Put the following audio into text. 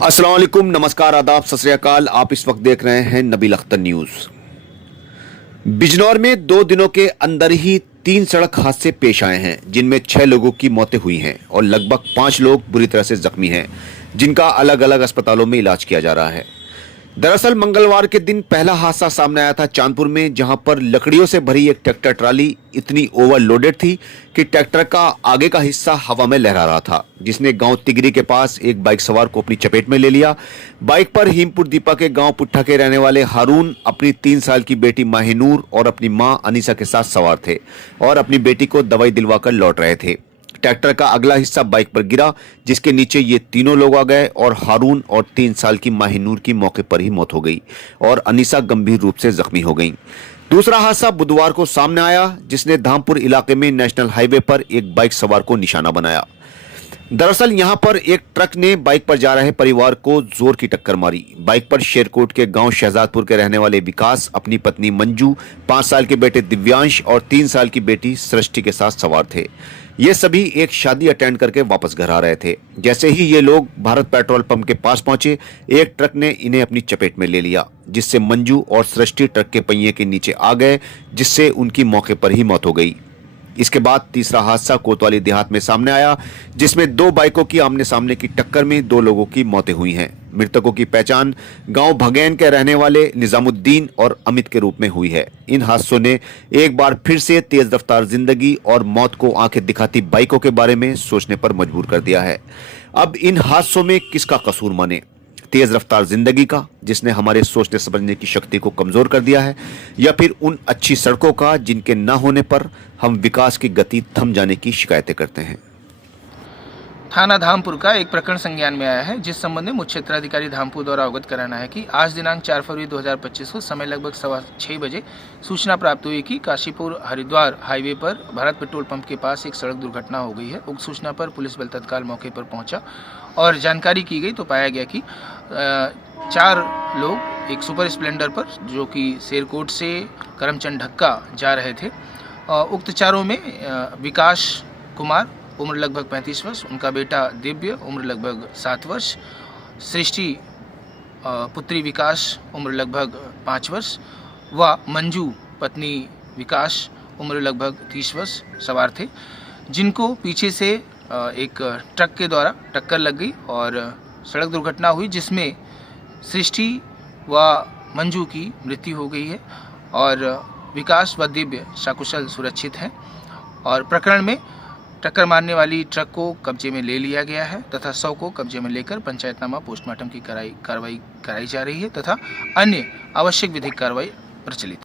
अस्सलाम वालेकुम, नमस्कार, आदाब, सत श्री अकाल। आप इस वक्त देख रहे हैं नबील अख्तर न्यूज। बिजनौर में 2 दिनों के अंदर ही 3 सड़क हादसे पेश आए हैं, जिनमें 6 लोगों की मौतें हुई हैं और लगभग 5 लोग बुरी तरह से जख्मी हैं, जिनका अलग अलग अस्पतालों में इलाज किया जा रहा है। दरअसल मंगलवार के दिन पहला हादसा सामने आया था चांदपुर में, जहां पर लकड़ियों से भरी एक ट्रैक्टर ट्राली इतनी ओवरलोडेड थी कि ट्रैक्टर का आगे का हिस्सा हवा में लहरा रहा था, जिसने गांव तिगरी के पास एक बाइक सवार को अपनी चपेट में ले लिया। बाइक पर हीमपुर दीपा के गांव पुट्ठा के रहने वाले हारून अपनी 3 साल की बेटी माहिनूर और अपनी मां अनीसा के साथ सवार थे और अपनी बेटी को दवाई दिलवाकर लौट रहे थे। ट्रैक्टर का अगला हिस्सा बाइक पर गिरा, जिसके नीचे ये तीनों लोग आ गए और हारून और 3 साल की माहिनूर की मौके पर ही मौत हो गई और अनीसा गंभीर रूप से जख्मी हो गई। दूसरा हादसा बुधवार को सामने आया, जिसने धामपुर इलाके में नेशनल हाईवे पर एक बाइक सवार को निशाना बनाया। दरअसल यहां पर एक ट्रक ने बाइक पर जा रहे परिवार को जोर की टक्कर मारी। बाइक पर शेरकोट के गांव शहजादपुर के रहने वाले विकास अपनी पत्नी मंजू, 5 साल के बेटे दिव्यांश और 3 साल की बेटी सृष्टि के साथ सवार थे। ये सभी एक शादी अटेंड करके वापस घर आ रहे थे। जैसे ही ये लोग भारत पेट्रोल पंप के पास पहुंचे, एक ट्रक ने इन्हें अपनी चपेट में ले लिया, जिससे मंजू और सृष्टि ट्रक के पहिए के नीचे आ गए, जिससे उनकी मौके पर ही मौत हो गई। इसके बाद तीसरा हादसा कोतवाली देहात में सामने आया, जिसमें 2 बाइकों की आमने सामने की टक्कर में 2 लोगों की मौतें हुई हैं। मृतकों की पहचान गांव भगैन के रहने वाले निजामुद्दीन और अमित के रूप में हुई है। इन हादसों ने एक बार फिर से तेज रफ्तार जिंदगी और मौत को आंखें दिखाती बाइकों के बारे में सोचने पर मजबूर कर दिया है। अब इन हादसों में किसका कसूर माने? तेज रफ्तार जिंदगी का, जिसने हमारे सोचने समझने की शक्ति को कमजोर कर दिया है, या फिर उन अच्छी सड़कों का जिनके न होने पर हम विकास की गति थम जाने की शिकायतें करते हैं? थाना धामपुर का एक प्रकरण संज्ञान में आया है, जिस संबंध में मुख्य क्षेत्राधिकारी धामपुर द्वारा अवगत कराना है कि आज दिनांक 4 फरवरी 2025 को समय लगभग 6:15 बजे सूचना प्राप्त हुई कि काशीपुर हरिद्वार हाईवे पर भारत पेट्रोल पंप के पास एक सड़क दुर्घटना हो गई है। उक्त सूचना पर पुलिस बल तत्काल मौके पर पहुंचा और जानकारी की गई तो पाया गया कि 4 लोग एक सुपर स्प्लेंडर पर, जो कि शेरकोट से करमचंद ढक्का जा रहे थे। उक्त चारों में विकास कुमार उम्र लगभग 35 वर्ष, उनका बेटा दिव्य उम्र लगभग 7 वर्ष, सृष्टि पुत्री विकास उम्र लगभग 5 वर्ष व मंजू पत्नी विकास उम्र लगभग 30 वर्ष सवार थे, जिनको पीछे से एक ट्रक के द्वारा टक्कर लग गई और सड़क दुर्घटना हुई, जिसमें सृष्टि व मंजू की मृत्यु हो गई है और विकास व दिव्य सकुशल सुरक्षित हैं। और प्रकरण में टक्कर मारने वाली ट्रक को कब्जे में ले लिया गया है तथा शव को कब्जे में लेकर पंचायतनामा पोस्टमार्टम की कार्रवाई कराई जा रही है तथा अन्य आवश्यक विधिक कार्रवाई प्रचलित है।